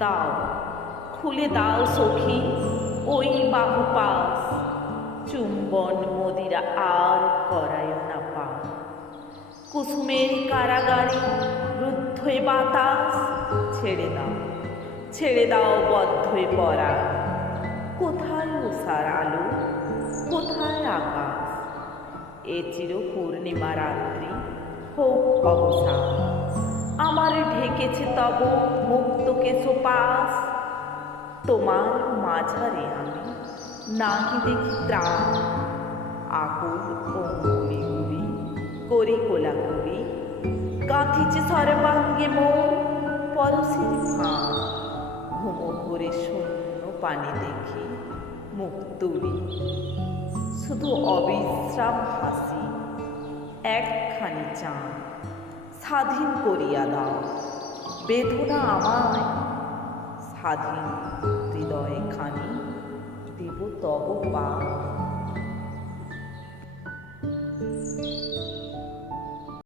দাও, খুলে দাও সখী ওই বাহুপাশ, চুম্বন মদিরা আর করায় না পা। কুসুমের কারাগারে রুদ্ধই বাতাস, ছেড়ে দাও, ছেড়ে দাও বদ্ধই পরা। কোথায় উষার আলো, কোথায় আকাশ? এ চির পূর্ণিমা রাত্রি হোক অবসান। আমার ঢেকেছে তব মুক্তকে সোপাস। তোমার মাঝারে আমি নাহি দেখি ত্রাণ। আকুল অঙ্গুলি গুলি করি কোলাকুলি, গাঁথিছে সর্বাঙ্গে মন পরশের ফাঁক। ঘুম ভরে শূন্য পানি দেখি মুখ তুলি, শুধু অবিশ্রাম হাসি একখানি চাঁদ। স্বাধীন করিয়া দাও বেদনা আমায়, স্বাধীন হৃদয় খানি দেব তব পা।